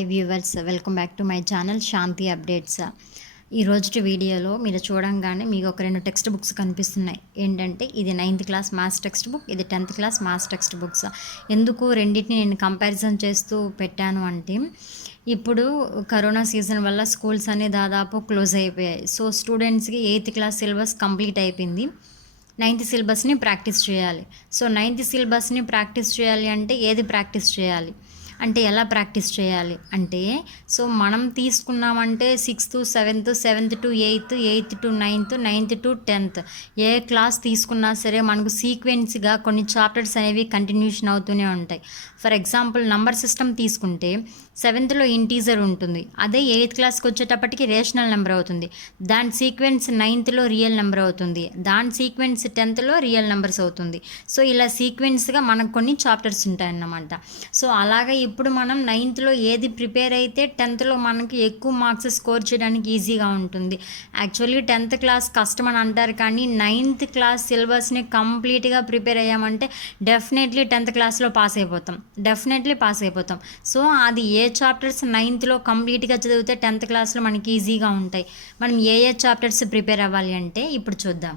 Hi viewers, welcome back to my channel Shanti updates. ఈ రోజు వీడియోలో మీరు చూడంగానే మీకు ఒక 2 టెక్స్ట్ బుక్స్ కనిపిస్తున్నాయి. ఏంటంటే ఇది 9th class maths text book, ఇది 10th class maths text books. ఎందుకు రెండింటిని నేను కంపారిజన్ చేస్తూ పెట్టాను అంటే, ఇప్పుడు కరోనా సీజన్ వల్ల స్కూల్స్ అన్నీ దాదాపు క్లోజ్ అయిపోయాయి. సో స్టూడెంట్స్కి 8th క్లాస్ సిలబస్ కంప్లీట్ అయిపోయింది. 9th సిలబస్ని ప్రాక్టీస్ చేయాలి. సో 9th సిలబస్ని ప్రాక్టీస్ చేయాలి అంటే ఏది ప్రాక్టీస్ చేయాలి అంటే ఎలా ప్రాక్టీస్ చేయాలి అంటే, సో మనం తీసుకున్నామంటే 6th, 7th, 7th to 8th, 8th to 9th, 9th to 10th A class తీసుకున్నా సరే మనకు సీక్వెన్స్గా కొన్ని చాప్టర్స్ అనేవి కంటిన్యూషన్ అవుతూనే ఉంటాయి. ఫర్ ఎగ్జాంపుల్ నంబర్ సిస్టమ్ తీసుకుంటే 7thలో ఇంటీజర్ ఉంటుంది, అదే 8th క్లాస్కి వచ్చేటప్పటికి రేషనల్ నెంబర్ అవుతుంది. దాని సీక్వెన్స్ 9thలో రియల్ నెంబర్ అవుతుంది, దాని సీక్వెన్స్ 10thలో రియల్ నెంబర్స్ అవుతుంది. సో ఇలా సీక్వెన్స్గా మనకు కొన్ని చాప్టర్స్ ఉంటాయన్నమాట. సో అలాగే ఇప్పుడు మనం 9thలో ఏది ప్రిపేర్ అయితే 10thలో మనకి ఎక్కువ మార్క్స్ స్కోర్ చేయడానికి ఈజీగా ఉంటుంది. యాక్చువల్లీ 10th క్లాస్ కష్టం అని అంటారు, కానీ 9th క్లాస్ సిలబస్ని కంప్లీట్గా ప్రిపేర్ అయ్యామంటే డెఫినెట్లీ 10th క్లాస్లో పాస్ అయిపోతాం. సో అది ఏ చాప్టర్స్ 9thలో కంప్లీట్గా చదివితే 10th క్లాస్లో మనకి ఈజీగా ఉంటాయి. మనం ఏ చాప్టర్స్ ప్రిపేర్ అవ్వాలి అంటే ఇప్పుడు చూద్దాం.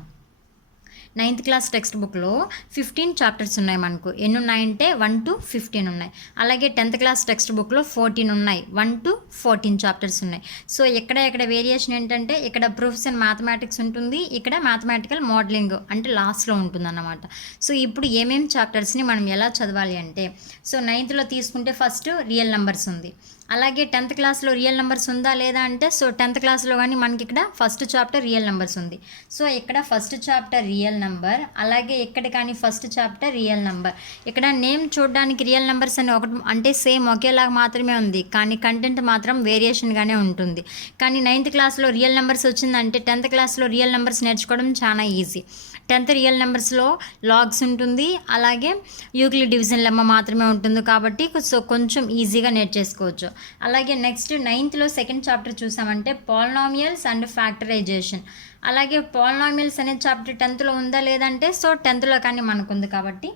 9th క్లాస్ టెక్స్ట్ బుక్లో 15 చాప్టర్స్ ఉన్నాయి. మనకు ఎన్ని ఉన్నాయంటే 1 to 15 ఉన్నాయి. అలాగే 10th క్లాస్ టెక్స్ట్ బుక్లో 14 ఉన్నాయి, 1 to 14 చాప్టర్స్ ఉన్నాయి. సో ఇక్కడ వేరియేషన్ ఏంటంటే, ఇక్కడ ప్రూఫ్స్ అండ్ మ్యాథమెటిక్స్ ఉంటుంది, ఇక్కడ మ్యాథమెటికల్ మోడలింగ్ అంటే లాస్ట్లో ఉంటుందన్నమాట. సో ఇప్పుడు ఏమేమి చాప్టర్స్ని మనం ఎలా చదవాలి అంటే, సో 9thలో తీసుకుంటే ఫస్ట్ రియల్ నెంబర్స్ ఉంది. అలాగే 10th క్లాస్లో రియల్ నెంబర్స్ ఉందా లేదా అంటే, సో 10th క్లాస్లో కానీ మనకి ఇక్కడ ఫస్ట్ చాప్టర్ రియల్ నెంబర్స్ ఉంది. సో ఇక్కడ ఫస్ట్ చాప్టర్ రియల్ నెంబర్, అలాగే ఇక్కడ కానీ ఫస్ట్ చాప్టర్ రియల్ నెంబర్. ఇక్కడ నేమ్ చూడడానికి రియల్ నెంబర్స్ అని ఒకటి అంటే సేమ్ ఒకేలాగా మాత్రమే ఉంది, కానీ కంటెంట్ మాత్రం వేరియేషన్గానే ఉంటుంది. కానీ 9th క్లాస్లో రియల్ నెంబర్స్ వచ్చిందంటే 10th క్లాస్లో రియల్ నెంబర్స్ నేర్చుకోవడం చాలా ఈజీ. 10th రియల్ నెంబర్స్లో లాగ్స్ ఉంటుంది, అలాగే యూక్లిడ్ డివిజన్ లెమ్మ మాత్రమే ఉంటుంది కాబట్టి సో కొంచెం ఈజీగా నేర్చేసుకోవచ్చు. అలాగే నెక్స్ట్ 9thలో సెకండ్ చాప్టర్ చూసామంటే పాలినామియల్స్ అండ్ ఫ్యాక్టరైజేషన్. అలాగే పాలినామియల్స్ అనే చాప్టర్ 10thలో ఉందా లేదంటే, సో 10thలో కానీ మనకు ఉంది కాబట్టి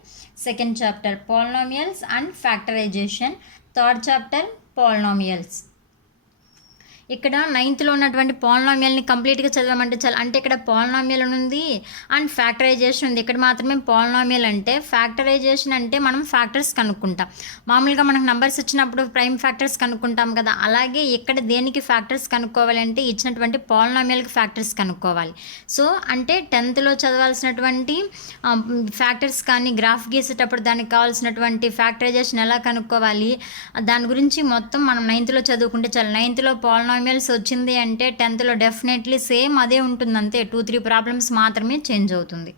second chapter polynomials and factorization, third chapter polynomials. ఇక్కడ 9thలో ఉన్నటువంటి పాలినామియల్ని కంప్లీట్గా చదవమంటే చాలా, అంటే ఇక్కడ పాలినామియల్ ఉంది అండ్ ఫ్యాక్టరైజేషన్ ఉంది. ఇక్కడ మాత్రమే పాలినామియల్ అంటే, ఫ్యాక్టరైజేషన్ అంటే మనం ఫ్యాక్టర్స్ కనుక్కుంటాం. మామూలుగా మనకు నెంబర్స్ వచ్చినప్పుడు ప్రైమ్ ఫ్యాక్టర్స్ కనుక్కుంటాం కదా, అలాగే ఇక్కడ దేనికి ఫ్యాక్టర్స్ కనుక్కోవాలి అంటే ఇచ్చినటువంటి పాలినామియల్కి ఫ్యాక్టర్స్ కనుక్కోవాలి. సో అంటే 10thలో చదవాల్సినటువంటి ఫ్యాక్టర్స్ కానీ గ్రాఫ్ గీసేటప్పుడు దానికి కావాల్సినటువంటి ఫ్యాక్టరైజేషన్ ఎలా కనుక్కోవాలి దాని గురించి మొత్తం మనం 9thలో చదువుకుంటే చాలా. 9thలో పాలినామియల్స్ వచ్చింది అంటే 10thలో డెఫినెట్లీ సేమ్ అదే ఉంటుంది, అంతే 2-3 ప్రాబ్లమ్స్ మాత్రమే చేంజ్ అవుతుంది.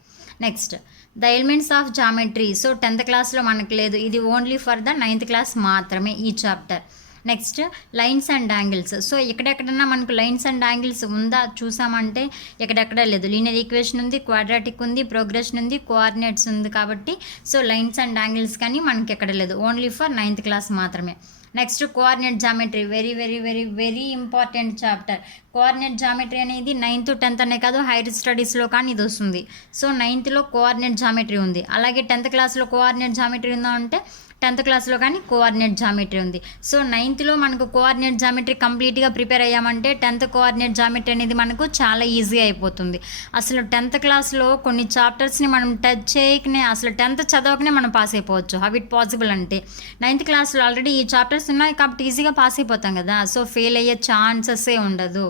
Next the elements of geometry. So 10th క్లాస్లో మనకు లేదు, ఇది only for the 9th class మాత్రమే ఈ chapter. Next lines and angles. So ఎక్కడెక్కడన్నా మనకు లైన్స్ అండ్ యాంగిల్స్ ఉందా చూసామంటే ఎక్కడెక్కడ లేదు. లీనియర్ ఈక్వేషన్ ఉంది, క్వాడ్రాటిక్ ఉంది, ప్రోగ్రెషన్ ఉంది, కోఆర్డినేట్స్ ఉంది కాబట్టి సో లైన్స్ అండ్ యాంగిల్స్ కానీ మనకి ఎక్కడ లేదు, ఓన్లీ ఫర్ 9th క్లాస్ మాత్రమే. Next coordinate geometry, very very very very important chapter. Coordinate geometry అనేది 9th, 10th అనే కాదు హైయర్ స్టడీస్లో కానీ ఇది వస్తుంది. సో 9thలో కోఆర్డినేట్ జామెట్రీ ఉంది, అలాగే 10th క్లాస్లో కోఆర్డినేట్ జామెట్రీ ఉందా అంటే 10th క్లాస్లో కానీ కోఆర్డినేట్ జామెట్రీ ఉంది. సో 9thలో మనకు కోఆర్డినేట్ జామెట్రీ కంప్లీట్గా ప్రిపేర్ అయ్యామంటే 10th కోఆర్డినేట్ జామెట్రీ అనేది మనకు చాలా ఈజీ అయిపోతుంది. అసలు 10th క్లాస్లో కొన్ని చాప్టర్స్ని మనం టచ్ చేయకనే, అసలు 10th చదవకనే మనం పాస్ అయిపోవచ్చు. హౌ ఇట్ పాసిబుల్ అంటే 9th క్లాస్లో ఆల్రెడీ ఈ చాప్టర్స్ ఉన్నాయి కాబట్టి ఈజీగా పాస్ అయిపోతాం కదా, సో ఫెయిల్ అయ్యే ఛాన్సెసే ఉండదు.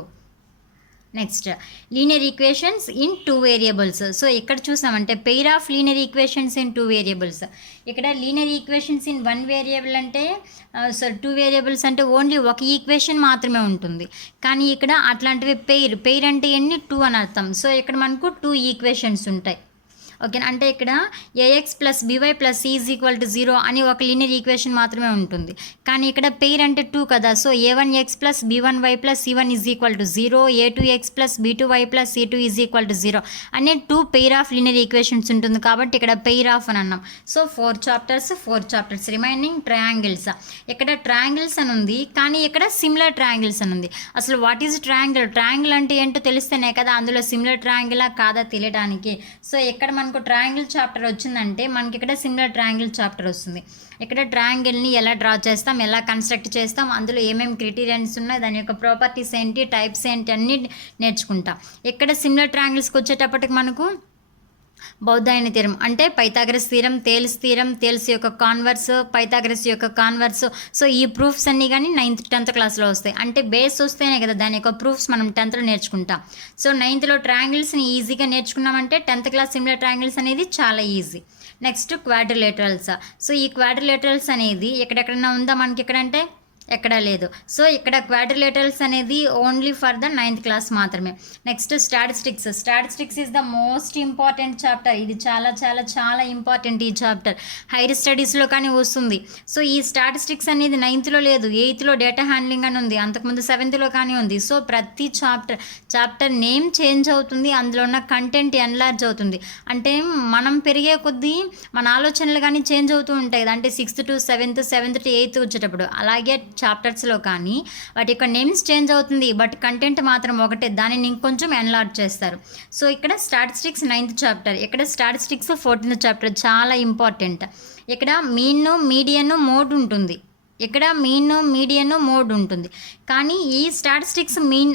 Next linear equations in 2 variables. So ఇక్కడ చూసామంటే pair of linear equations in 2 variables. ఇక్కడ లీనియర్ ఈక్వేషన్స్ ఇన్ 1 వేరియబుల్ అంటే, సో 2 వేరియబుల్స్ అంటే ఓన్లీ ఒక ఈక్వేషన్ మాత్రమే ఉంటుంది. కానీ ఇక్కడ అట్లాంటివి పెయిర్ అంటే ఎన్ని 2 అని అర్థం. సో ఇక్కడ మనకు 2 ఈక్వేషన్స్ ఉంటాయి. ఓకేనా, అంటే ఇక్కడ ax + by + c = 0 అని ఒక లీనియర్ ఈక్వేషన్ మాత్రమే ఉంటుంది. కానీ ఇక్కడ పెయిర్ అంటే 2 కదా, so a1x + b1y + c1 = 0, a2x + b2y + c2 = 0 అనే 2 పెయిర్ ఆఫ్ లీనియర్ ఈక్వేషన్స్ ఉంటుంది కాబట్టి ఇక్కడ పెయిర్ ఆఫ్ అని అన్నాం. So 4 chapters remaining triangles. ఇక్కడ ట్రయాంగిల్స్ అని ఉంది, కానీ ఇక్కడ సిమిలర్ ట్రయాంగిల్స్ అని ఉంది. అసలు వాట్ ఈజ్ ట్రయాంగిల్ అంటే ఏంటో తెలిస్తేనే కదా అందులో సిమిలర్ ట్రయాంగిలా కాదా తెలియడానికి. సో ఇక్కడ మనకు ట్రయాంగిల్ చాప్టర్ వచ్చిందంటే మనకి ఇక్కడ సిమిలర్ ట్రయాంగిల్ చాప్టర్ వస్తుంది. ఇక్కడ ట్రయాంగిల్ని ఎలా డ్రా చేస్తాం, ఎలా కన్స్ట్రక్ట్ చేస్తాం, అందులో ఏమేమి క్రైటీరియన్స్ ఉన్నాయి, దాని యొక్క ప్రాపర్టీస్ ఏంటి, టైప్స్ ఏంటి అన్నీ నేర్చుకుంటాం. ఇక్కడ సిమిలర్ ట్రయాంగిల్స్కి వచ్చేటప్పటికి మనకు బౌద్ధాయన థీరం అంటే Pythagoras theorem, Thales theorem, Thales యొక్క కాన్వర్స్, పైథాగరస్ యొక్క కాన్వర్స్. సో ఈ ప్రూఫ్స్ అన్నీ కానీ 9th 10th క్లాస్లో వస్తాయి. అంటే బేస్ వస్తేనే కదా దాని యొక్క ప్రూఫ్స్ మనం 10thలో నేర్చుకుంటాం. సో 9thలో ట్రయాంగిల్స్ని ఈజీగా నేర్చుకున్నామంటే 10th క్లాస్ సిమిలర్ ట్రయాంగిల్స్ అనేది చాలా ఈజీ. Next quadrilaterals. సో ఈ క్వాడ్రిలేటరల్స్ అనేది ఎక్కడెక్కడైనా ఉందా మనకి ఇక్కడంటే ఎక్కడా లేదు. సో ఇక్కడ క్వాడ్రిలేటరల్స్ అనేది only for the 9th class మాత్రమే. Next statistics. Statistics is the most important chapter. ఇది చాలా చాలా చాలా ఇంపార్టెంట్ ఈ చాప్టర్. హైయర్ స్టడీస్లో కానీ వస్తుంది. సో ఈ స్టాటిస్టిక్స్ అనేది 9thలో లేదు, 8thలో డేటా హ్యాండ్లింగ్ అని ఉంది, అంతకుముందు 7thలో కానీ ఉంది. సో ప్రతి చాప్టర్ నేమ్ చేంజ్ అవుతుంది, అందులో ఉన్న కంటెంట్ ఎన్లార్జ్ అవుతుంది. అంటే మనం పెరిగే కొద్దీ మన ఆలోచనలు కానీ చేంజ్ అవుతూ ఉంటాయి కదా, అంటే 6th to 7th, 7th to 8th వచ్చేటప్పుడు. అలాగే చాప్టర్స్లో కానీ వాటి యొక్క నేమ్స్ చేంజ్ అవుతుంది, బట్ కంటెంట్ మాత్రం ఒకటే, దానిని ఇంకొంచెం ఎన్లార్జ్ చేస్తారు. సో ఇక్కడ స్టాటిస్టిక్స్ 9th చాప్టర్, ఇక్కడ స్టాటిస్టిక్స్ 14th చాప్టర్ చాలా ఇంపార్టెంట్. ఇక్కడ మీన్, మీడియన్, మోడ్ ఉంటుంది. ఇక్కడ మీన్, మీడియన్, మోడ్ ఉంటుంది. కానీ ఈ స్టాటిస్టిక్స్ మీన్,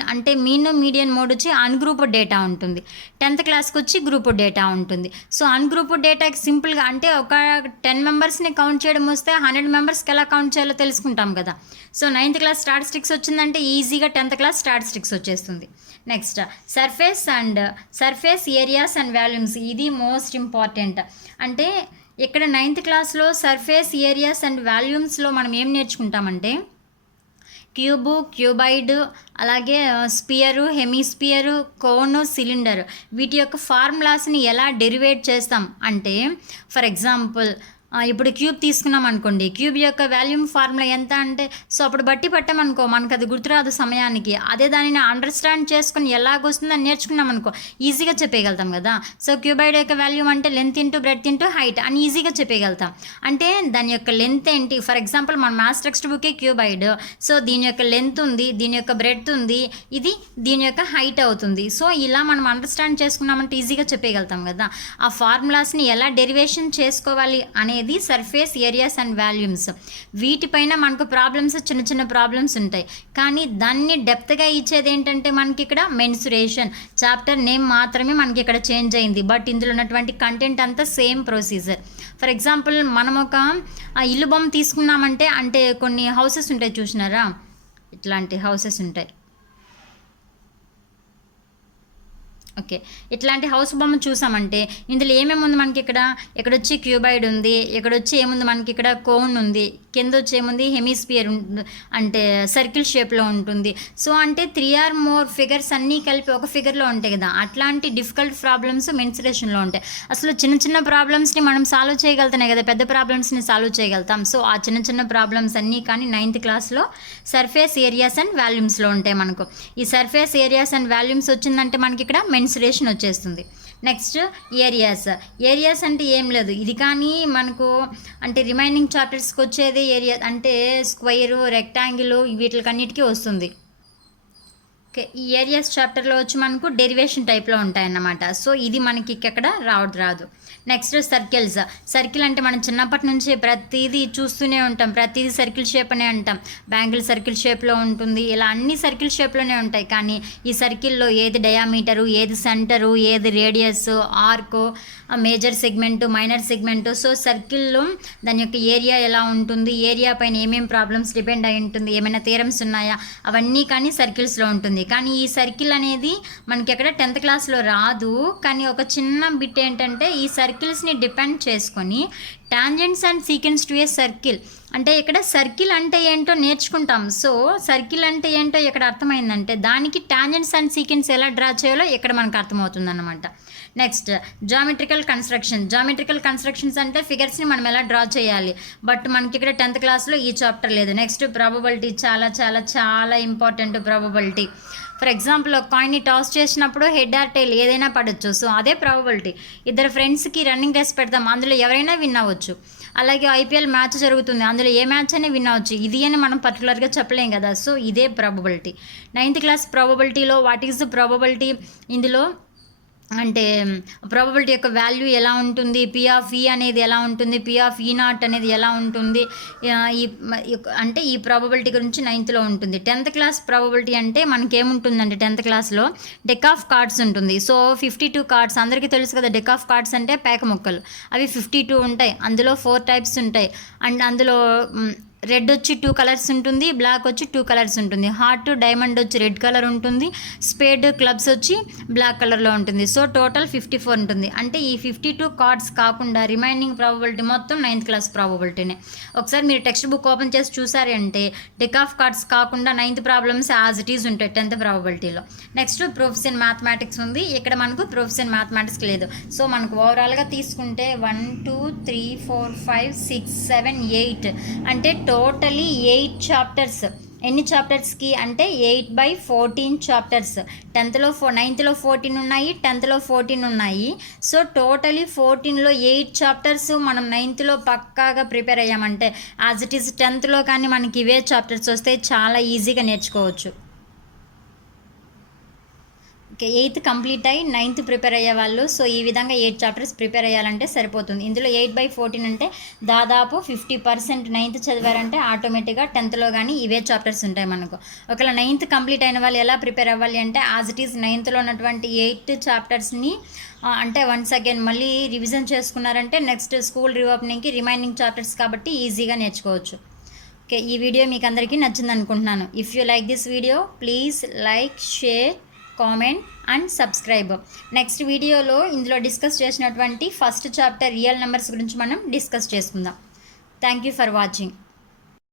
మీడియన్, మోడ్ వచ్చి అన్గ్రూప్డ్ డేటా ఉంటుంది. 10th క్లాస్కి వచ్చి గ్రూప్డ్ డేటా ఉంటుంది. సో అన్గ్రూప్డ్ డేటాకి సింపుల్గా అంటే ఒక 10 మెంబర్స్ని కౌంట్ చేయడం వస్తే 100 మెంబర్స్కి ఎలా కౌంట్ చేయాలో తెలుసుకుంటాం కదా. సో 9th క్లాస్ స్టాటిస్టిక్స్ వచ్చిందంటే ఈజీగా 10th క్లాస్ స్టాటిస్టిక్స్ వచ్చేస్తుంది. Next surface areas and volumes. ఇది మోస్ట్ ఇంపార్టెంట్. అంటే ఇక్కడ 9th క్లాస్లో సర్ఫేస్ ఏరియాస్ అండ్ వాల్యూమ్స్లో మనం ఏం నేర్చుకుంటామంటే క్యూబు, క్యూబాయిడ్, అలాగే స్పియరు, హెమిస్పియరు, కోను, సిలిండర్, వీటి యొక్క ఫార్ములాస్ని ఎలా డెరివేట్ చేస్తాం అంటే ఫర్ ఎగ్జాంపుల్ ఇప్పుడు క్యూబ్ తీసుకున్నాం అనుకోండి, క్యూబ్ యొక్క వాల్యూమ్ ఫార్ములా ఎంత అంటే సో అప్పుడు బట్టి పట్టామనుకో మనకు అది గుర్తురాదు సమయానికి. అదే దానిని అండర్స్టాండ్ చేసుకుని ఎలాగొస్తుందని నేర్చుకున్నాం అనుకో ఈజీగా చెప్పేయగలుగుతాం కదా. సో క్యూబాయిడ్ యొక్క వాల్యూమ్ అంటే length into breadth into height అని ఈజీగా చెప్పేయగలుగుతాం. అంటే దాని యొక్క లెంత్ ఏంటి, ఫర్ ఎగ్జాంపుల్ మన మ్యాథ్స్ టెక్స్ట్ బుకే క్యూబాయిడ్. సో దీని యొక్క లెంత్ ఉంది, దీని యొక్క బ్రెడ్త్ ఉంది, ఇది దీని యొక్క హైట్ అవుతుంది. సో ఇలా మనం అండర్స్టాండ్ చేసుకున్నామంటే ఈజీగా చెప్పేయగలుగుతాం కదా. ఆ ఫార్ములాస్ని ఎలా డెరివేషన్ చేసుకోవాలి అనేది సర్ఫేస్ ఏరియాస్ అండ్ వాల్యూమ్స్. వీటిపైన మనకు ప్రాబ్లమ్స్, చిన్న చిన్న ప్రాబ్లమ్స్ ఉంటాయి. కానీ దాన్ని డెప్త్గా ఇచ్చేది ఏంటంటే మనకి ఇక్కడ మెన్సురేషన్. చాప్టర్ నేమ్ మాత్రమే మనకి ఇక్కడ చేంజ్ అయింది, బట్ ఇందులో ఉన్నటువంటి కంటెంట్ అంతా సేమ్ ప్రొసీజర్. ఫర్ ఎగ్జాంపుల్ మనం ఒక ఇల్లు బొమ్మ తీసుకున్నామంటే అంటే కొన్ని హౌసెస్ ఉంటాయి చూసినారా, ఇట్లాంటి హౌసెస్ ఉంటాయి. ఓకే, ఇట్లాంటి హౌస్ బొమ్మ చూసామంటే ఇందులో ఏమేమి ఉంది మనకి ఇక్కడ వచ్చి క్యూబాయిడ్ ఉంది, ఇక్కడ వచ్చి ఏముంది మనకి ఇక్కడ కోన్ ఉంది, కింద వచ్చి ఏముంది హెమిస్పియర్ అంటే సర్కిల్ షేప్లో ఉంటుంది. సో అంటే 3 or more ఫిగర్స్ అన్నీ కలిపి ఒక ఫిగర్లో ఉంటాయి కదా, అట్లాంటి డిఫికల్ట్ ప్రాబ్లమ్స్ మెన్సురేషన్లో ఉంటాయి. అసలు చిన్న చిన్న ప్రాబ్లమ్స్ని మనం సాల్వ్ చేయగలుగుతానే కదా పెద్ద ప్రాబ్లమ్స్ని సాల్వ్ చేయగలుగుతాం. సో ఆ చిన్న చిన్న ప్రాబ్లమ్స్ అన్నీ కానీ 9th క్లాస్లో సర్ఫేస్ ఏరియాస్ అండ్ వాల్యూమ్స్లో ఉంటాయి. మనకు ఈ సర్ఫేస్ ఏరియాస్ అండ్ వాల్యూమ్స్ వచ్చిందంటే మనకి ఇక్కడ మెన్సురేషన్ వచ్చేస్తుంది. నెక్స్ట్ ఏరియాస్ అంటే ఏం లేదు, ఇది కానీ మనకు అంటే రిమైనింగ్ చాప్టర్స్కి వచ్చేది ఏరియా అంటే స్క్వైరు, రెక్టాంగిల్ వీటికన్నిటికీ వస్తుంది. ఓకే, ఈ ఏరియాస్ చాప్టర్లో వచ్చి మనకు డెరివేషన్ టైప్లో ఉంటాయన్నమాట. సో ఇది మనకి ఇక్కడ రాదు. నెక్స్ట్ సర్కిల్ అంటే మనం చిన్నప్పటి నుంచి ప్రతిదీ చూస్తూనే ఉంటాం, ప్రతిదీ సర్కిల్ షేప్ అనే అంటాం. బ్యాంగిల్ సర్కిల్ షేప్లో ఉంటుంది, ఇలా అన్ని సర్కిల్ షేప్లోనే ఉంటాయి. కానీ ఈ సర్కిల్లో ఏది డయామీటరు, ఏది సెంటరు, ఏది radius, arc, major segment, minor segment. So సర్కిల్లో దాని యొక్క ఏరియా ఎలా ఉంటుంది, ఏరియా పైన ఏమేమి ప్రాబ్లమ్స్ డిపెండ్ అయి ఉంటుంది, ఏమైనా థియరమ్స్ ఉన్నాయా, అవన్నీ కానీ సర్కిల్స్లో ఉంటుంది. కానీ ఈ సర్కిల్ అనేది మనకి ఎక్కడ 10th క్లాస్లో రాదు. కానీ ఒక చిన్న బిట్ ఏంటంటే ఈ సర్కిల్స్ని డిపెండ్ చేసుకొని tangents and secants to a circle అంటే ఇక్కడ సర్కిల్ అంటే ఏంటో నేర్చుకుంటాం. సో సర్కిల్ అంటే ఏంటో ఇక్కడ అర్థమైందంటే దానికి టాంజెంట్స్ అండ్ సీకెన్స్ ఎలా డ్రా చేయాలో ఇక్కడ మనకు అర్థమవుతుంది అన్నమాట. నెక్స్ట్ జామెట్రికల్ కన్స్ట్రక్షన్స్ అంటే ఫిగర్స్ని మనం ఎలా డ్రా చేయాలి, బట్ మనకి ఇక్కడ 10th క్లాస్లో ఈ చాప్టర్ లేదు. నెక్స్ట్ ప్రాబబిలిటీ, చాలా చాలా చాలా ఇంపార్టెంట్ ప్రాబబిలిటీ. ఫర్ ఎగ్జాంపుల్ ఒక కాయిన్ని టాస్ చేసినప్పుడు హెడ్ ఆర్ టైల్ ఏదైనా పడవచ్చు. సో అదే ప్రాబబిలిటీ. ఇద్దరు ఫ్రెండ్స్కి రన్నింగ్ రేస్ పెడతాం, అందులో ఎవరైనా విన్ అవ్వచ్చు. అలాగే IPL మ్యాచ్ జరుగుతుంది, అందులో ఏ మ్యాచ్ అయినా విన్ అవ్వచ్చు. ఇది అని మనం పర్టికులర్గా చెప్పలేం కదా. సో ఇదే ప్రాబబిలిటీ. 9th క్లాస్ ప్రాబబిలిటీలో వాట్ ఈజ్ ద ప్రాబబిలిటీ, ఇందులో అంటే ప్రాబబిలిటీ యొక్క వాల్యూ ఎలా ఉంటుంది, పి ఆఫ్ ఈ అనేది ఎలా ఉంటుంది, పి ఆఫ్ ఈ నాట్ అనేది ఎలా ఉంటుంది, అంటే ఈ ప్రాబబిలిటీ గురించి 9th ఉంటుంది. 10th క్లాస్ ప్రాబబిలిటీ అంటే మనకేముంటుందండి, 10th క్లాస్లో డెక్ ఆఫ్ కార్డ్స్ ఉంటుంది. సో 52 కార్డ్స్ అందరికీ తెలుసు కదా. డెక్ ఆఫ్ కార్డ్స్ అంటే పేక ముక్కలు, అవి 52 ఉంటాయి. అందులో 4 టైప్స్ ఉంటాయి. అండ్ అందులో రెడ్ వచ్చి 2 కలర్స్ ఉంటుంది, బ్లాక్ వచ్చి 2 కలర్స్ ఉంటుంది. హార్ట్ డైమండ్ వచ్చి రెడ్ కలర్ ఉంటుంది, స్పేడ్ క్లబ్స్ వచ్చి బ్లాక్ కలర్లో ఉంటుంది. సో టోటల్ 54 ఉంటుంది. అంటే ఈ 52 కార్డ్స్ కాకుండా రిమైనింగ్ ప్రాబబిలిటీ మొత్తం 9th క్లాస్ ప్రాబబిలిటీనే. ఒకసారి మీరు టెక్స్ట్ బుక్ ఓపెన్ చేసి చూసారంటే డెక్ ఆఫ్ కార్డ్స్ కాకుండా 9th problems as it is ఉంటాయి 10th ప్రాబబిలిటీలో. నెక్స్ట్ ప్రూఫ్స్ ఇన్ మ్యాథమెటిక్స్ ఉంది. ఇక్కడ మనకు ప్రూఫ్స్ ఇన్ మ్యాథమెటిక్స్ లేదు. సో మనకు ఓవరాల్గా తీసుకుంటే 1 2 3 4 5 6 7 8 అంటే టోటలీ 8 చాప్టర్స్. ఎన్ని చాప్టర్స్కి అంటే 8/14 చాప్టర్స్. 9th 14 ఉన్నాయి, 10th 14 ఉన్నాయి. సో టోటలీ 14లో 8 చాప్టర్స్ మనం 9th పక్కాగా ప్రిపేర్ అయ్యామంటే యాజ్ ఇట్ ఈస్ 10th కానీ మనకి ఇవే చాప్టర్స్ వస్తే చాలా ఈజీగా నేర్చుకోవచ్చు. ఓకే, 8th కంప్లీట్ అయ్యి 9th ప్రిపేర్ అయ్యే వాళ్ళు సో ఈ విధంగా 8 చాప్టర్స్ ప్రిపేర్ అయ్యాలంటే సరిపోతుంది. ఇందులో 8/14 అంటే దాదాపు 50% 9th చదివారంటే ఆటోమేటిక్గా 10th కానీ ఇవే చాప్టర్స్ ఉంటాయి మనకు. ఒకవేళ 9th కంప్లీట్ అయిన వాళ్ళు ఎలా ప్రిపేర్ అవ్వాలి అంటే యాజ్ ఇట్ ఈస్ 9th ఉన్నటువంటి 8 చాప్టర్స్ని అంటే వన్స్ అగైన్ మళ్ళీ రివిజన్ చేసుకున్నారంటే నెక్స్ట్ స్కూల్ రీఓపెనింగ్కి రిమైనింగ్ చాప్టర్స్ కాబట్టి ఈజీగా నేర్చుకోవచ్చు. ఓకే, ఈ వీడియో మీకు అందరికీ నచ్చింది అనుకుంటున్నాను. If you like this video please like, share, comment and subscribe. Next వీడియోలో ఇందులో డిస్కస్ చేసినటువంటి ఫస్ట్ చాప్టర్ రియల్ నెంబర్స్ గురించి మనం డిస్కస్ చేసుకుందాం. Thank you for watching.